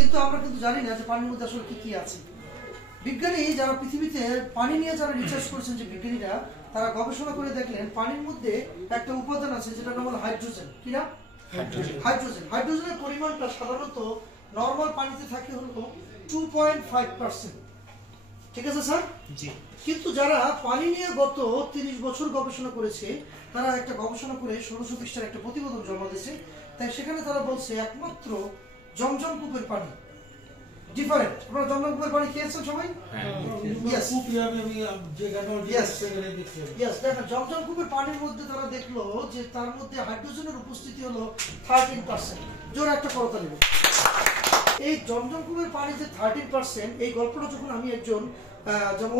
কিন্তু আমরা কিন্তু জানি না যে পানির মধ্যে আসলে কি কি আছে। বিজ্ঞানী যারা পৃথিবীতে পানি নিয়ে যারা রিসার্চ করেছেন, যে বিজ্ঞানীরা তারা গবেষণা করে দেখলেন পানির মধ্যে একটা উপাদান আছে যেটা নাম হলো হাইড্রোজেন। কি না? হাইড্রোজেন। হাইড্রোজেনের পরিমাণটা সাধারণত নরমাল পানিতে থাকে হলো 2.5%। ঠিক আছে স্যার? জি। কিন্তু যারা পানি নিয়ে গত 30 বছর গবেষণা করেছে, তারা একটা গবেষণা করে 1600 পৃষ্ঠার একটা প্রতিবেদন জমা দিয়েছে। তাই সেখানে তারা বলছে একমাত্র জমজম কূপের পানি ডিফারেন্ট। আপনারা জমজম কূপের পানি খেয়েছেন সবাই? দেখেন জমজম কূপের পানির মধ্যে তারা দেখলো যে তার মধ্যে হাইড্রোজেনের উপস্থিতি হলো 13%। জোরে একটা করতালি। এই জমজম কূপের পানিতে 13%, এই গল্পটা যখন আমি একজন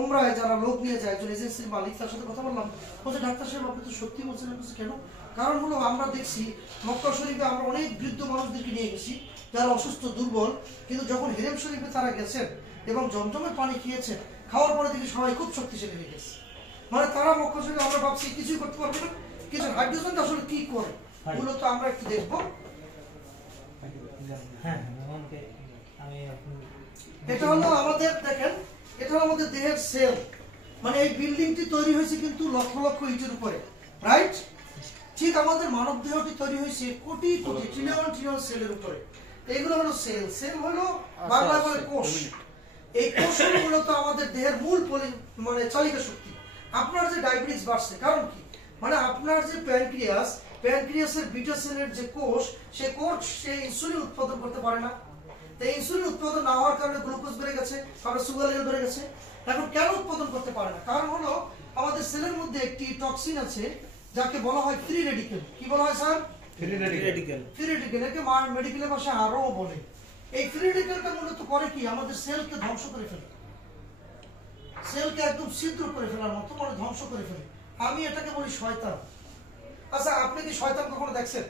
উমরায় যারা লোক নিয়ে যায়, একজন এজেন্সির মালিক, তার সাথে কথা বললাম, বলছে ডাক্তার সাহেব আপনি তো সত্যি বলছেন। কেন? কারণ হলো আমরা দেখছি মক্কা শরীফে আমরা অনেক বৃদ্ধ মানুষদেরকে নিয়ে গেছি যারা অসুস্থ দুর্বল, কিন্তু যখন হেরেম শরীফে তারা গেছেন এবং জমজমের পানি খেয়েছেন, খাওয়ার পরে দেখি সবাই খুব শক্তিশালী হয়ে গেছে। মানে তারা মক্কা শরীফে আমরা ভাবছি কিছুই করতে পারবে না, কিন্তু হাইড্রোজেনটা আসলে কি করে মূলত আমরা একটু দেখবো। এটা হলো আমাদের, দেখেন এটা হলো আমাদের দেহের সেল। মানে এই বিল্ডিংটি তৈরি হয়েছে কিন্তু লক্ষ লক্ষ ইটের উপরে, রাইট? ঠিক আমাদের মানব দেহটি তৈরি হয়েছে কোটি কোটি ট্রিলিয়ন ট্রিলিয়ন সেলের উপরে। এইগুলো হলো সেল। সেল হলো বাংলায় বলে কোষ। এই কোষগুলো মূলত আমাদের দেহের মূল মানে চালিকা শক্তি। আপনার যে ডায়াবেটিস বাড়ছে কারণ কি? মানে আপনার যে প্যানক্রিয়াসের বিটা সেলের যে কোষ, সে কোষ সে ইনসুলিন উৎপাদন করতে পারে না। তাই ইনসুলিন উৎপাদন না হওয়ার কারণে গ্লুকোজ বেড়ে গেছে, আপনার সুগার লেভেল বেড়ে গেছে। এখন কেন উৎপাদন করতে পারে না? কারণ হলো আমাদের সেলের মধ্যে একটি টক্সিন আছে যাকে বলা হয় ফ্রি রেডিক্যাল। কি বলা হয় sir? Free radical. Free radical, একে মেডিকেলের ভাষায় আরও বলে। এই ফ্রি রেডিক্যালটা মূলত করে কি? আমাদের সেলকে ধ্বংস করে ফেলে, সেলকে একদম ছিদ্র করে ফেলার মতো, মানে ধ্বংস করে ফেলে। আমি এটাকে বলি শয়তান। আচ্ছা আপনি কি শয়তান কখনো দেখছেন?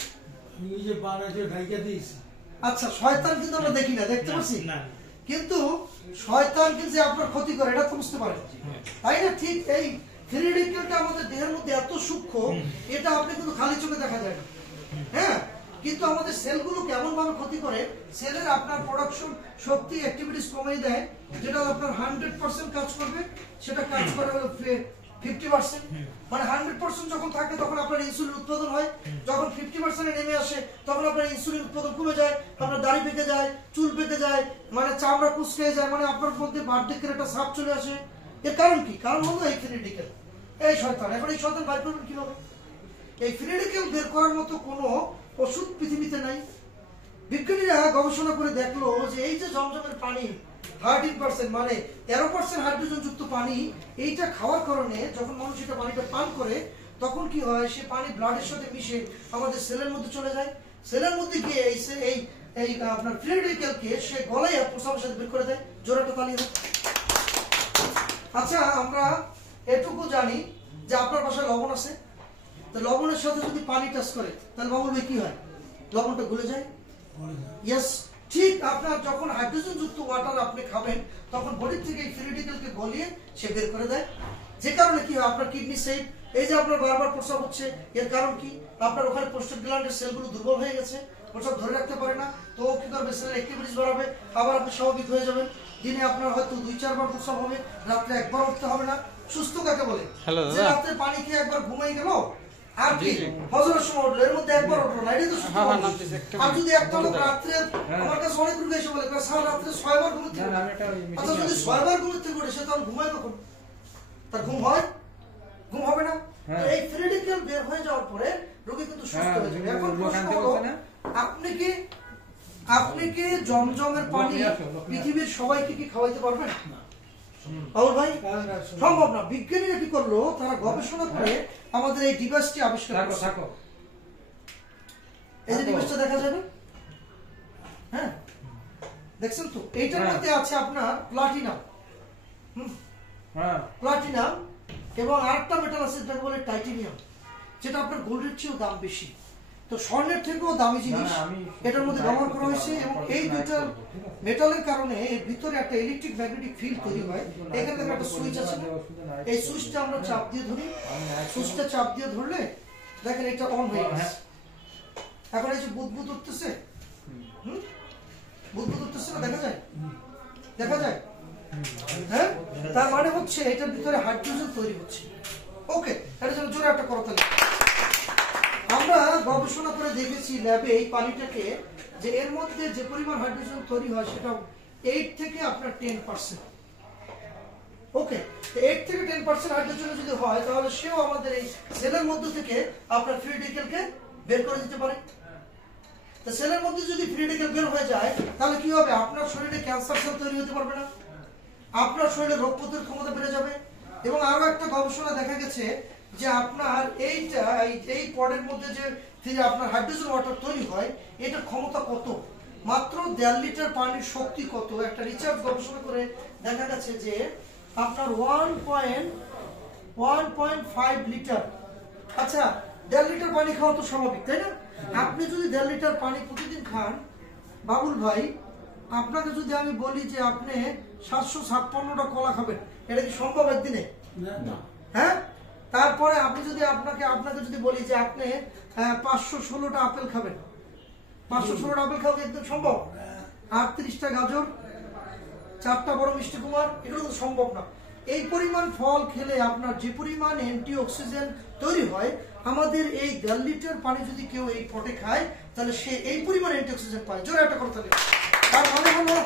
আচ্ছা শয়তান কিন্তু আমরা দেখি না, দেখতে পাচ্ছি না, কিন্তু শয়তান কিন্তু আপনার ক্ষতি করে এটা তো বুঝতে পারেন, তাই না? ঠিক এই ফ্রি রেডিক্যালটা আমাদের দেহের মধ্যে এত সূক্ষ্ম, এটা আপনি কিন্তু খালি চোখে দেখা যায় না। হ্যাঁ, কিন্তু আমাদের সেলগুলো কেমন ভাবে ক্ষতি করে? সেলের আপনার প্রোডাকশন শক্তি অ্যাক্টিভিটিস কমিয়ে দেয়, যেটা আপনার 100% কাজ করবে সেটা কাজ করে হলো 50%। মানে 100% যখন থাকে তখন আপনার ইনসুলিন উৎপাদন হয়, যখন 50% নেমে আসে তখন আপনার ইনসুলিন উৎপাদন কমে যায়, আপনার দাড়ি পেকে যায়, চুল পেকে যায়, মানে চামড়া কুঁচকে যায়, মানে আপনার মধ্যে বার্ধক্যের একটা ছাপ চলে আসে। এর কারণ কি? কারণ হলো এই ফ্রি রেডিক্যাল, এই শয়তান। এখন এই শয়তান বাইর করবেন কিভাবে? এই ফ্রি রেডিক্যাল বের করার মতো কোনো ওষুধ পৃথিবীতে নাই। বিজ্ঞানীরা গবেষণা করে দেখলো যে এই যে জমজমের পানি 13% মানে 13% হাইড্রোজেন যুক্ত পানি, এইটা খাওয়ার কারণে যখন মানুষ এটা পানিটা পান করে তখন কি হয়? সে পানি ব্লাডের সাথে মিশে আমাদের সেলের মধ্যে চলে যায়। সেলের মধ্যে গিয়ে এই আপনার ফ্রি রেডিক্যালকে সে গলায় প্রস্রাবের সাথে বের করে দেয়। জোরে তালি হোক। আচ্ছা আমরা এটুকু জানি যে আপনার বাসায় লবণ আছে, তো লবণের সাথে যদি পানি টাচ করে তাহলে বাবুল ভাই কি হয়? লবণটা গলে যায়। ইয়েস, ঠিক আপনার যখন হাইড্রোজেন যুক্ত ওয়াটার আপনি খাবেন তখন বডির থেকে এই ফ্রি রেডিক্যালকে গলিয়ে সে বের করে দেয়। যে কারণে কি হয়? আপনার কিডনি সেফ। এই যে আপনার বারবার প্রস্রাব হচ্ছে, এর কারণ কি? আপনার ওখানে প্রোস্টেট গ্ল্যান্ডের সেলগুলো দুর্বল হয়ে গেছে, প্রস্রাব ধরে রাখতে পারে না, তো কি করবে? সেলের অ্যাক্টিভিটিস বাড়াবে, আবার আপনি স্বাভাবিক হয়ে যাবেন। দিনে আপনার হয়তো 2-4 বার প্রস্রাব হবে, রাত্রে একবার উঠতে হবে না। সুস্থ কাকে বলে? যে রাত্রে পানি খেয়ে একবার ঘুমাই গেল আর কি ফজরের সময় উঠলো, এর মধ্যে একবার উঠলো না, এটাই তো সুস্থ মানুষ। আর যদি একটা লোক রাত্রে, আমার কাছে অনেক রোগী এসে বলে স্যার রাত্রে 6 বার ঘুমোতে, আচ্ছা যদি 6 বার ঘুমোতে পড়ে সে তখন ঘুমায় কখন? তার ঘুম হয়? ঘুম হবে না। এই ফ্রি রেডিক্যাল বের হয়ে যাওয়ার পরে রোগী কিন্তু সুস্থ হয়ে যাবে। এখন প্রশ্ন হলো আপনি কি জমজমের পানি পৃথিবীর সবাইকে কি খাওয়াইতে পারবেন? বাবুল ভাই সম্ভব না। বিজ্ঞানীরা কি করলো? তারা গবেষণা করে আমাদের এই ডিভাইসটি আবিষ্কার করলো। এই যে ডিভাইসটা দেখা যাবে, হ্যাঁ দেখছেন তো? এইটার মধ্যে আছে আপনার প্লাটিনাম, প্লাটিনাম এবং আরেকটা মেটাল আছে যেটাকে বলে টাইটেনিয়াম, যেটা আপনার গোল্ডের চেয়েও দাম বেশি। তো স্বর্ণের থেকেও দামি জিনিস এটার মধ্যে ব্যবহার করা হয়েছে। এবং এই দুইটা মেটালের কারণে এর ভিতরে একটা ইলেকট্রিক ম্যাগনেটিক ফিল্ড তৈরি হয়। এখানে দেখেন একটা সুইচ আছে, এই সুইচটা আমরা চাপ দিয়ে ধরি, সুইচটা চাপ দিয়ে ধরলে দেখেন এটা অন হয়ে গেছে। এখন এই যে বুদবুদ উঠতেছে, বুদ্ধ উঠতেছে না, দেখা যায়, দেখা যায়, হ্যাঁ? তার মানে হচ্ছে এটার ভিতরে হাইড্রোজেন তৈরি হচ্ছে। ওকে, এটার জন্য জোরে একটা করতালি। আমরা গবেষণা করে দেখেছি ল্যাবে এই পানিটাকে, যে এর মধ্যে যে পরিমাণ হাইড্রোজেন তৈরি হয় সেটা 8 থেকে আপনার 10%। ওকে, 8 থেকে 10% হাইড্রোজেন যদি হয় তাহলে সেও আমাদের এই সেলের মধ্যে থেকে আপনার ফ্রি রেডিকেলকে বের করে দিতে পারে। তো সেলের মধ্যে যদি ফ্রি রেডিকেল বের হয়ে যায় তাহলে কি হবে? আপনার শরীরে ক্যান্সার সেল তৈরি হতে পারবে না, আপনার শরীরে রোগ প্রতিরোধ ক্ষমতা বেড়ে যাবে। এবং আরো একটা গবেষণা দেখা গেছে যে আপনার এই পডের মধ্যে যে আপনার হাইড্রোজেন ওয়াটার তৈরি হয়, এটার ক্ষমতা কত? মাত্র 1.5 লিটার পানির শক্তি কত? একটা রিসার্চ গবেষণা করে দেখা গেছে যে আপনার 1.5 লিটার। আচ্ছা, 1.5 লিটার পানি খাওয়া তো স্বাভাবিক, তাই না? আপনি যদি 1.5 লিটার পানি প্রতিদিন খান, বাবুল ভাই, আপনাকে যদি আমি বলি যে আপনি 756টা কলা খাবেন, এটা কি সম্ভব একদিনে? হ্যাঁ। তারপরে আপনি যদি আপনাকে যদি বলি যে আপনি 516টা আপেল খাবেন, 516টা আপেল খাওয়া একদম সম্ভব? 38টা গাজর, 4টা বড় মিষ্টি কুমার, এগুলো তো সম্ভব না। এই পরিমাণ ফল খেলে আপনার যে পরিমাণ অ্যান্টি অক্সিডেন্ট তৈরি হয়, আমাদের এই 1.5 লিটার পানি যদি কেউ এই পটে খায় তাহলে সে এই পরিমাণ অ্যান্টি অক্সিডেন্ট পায়। জোরে একটা কথা, তার মানে হলো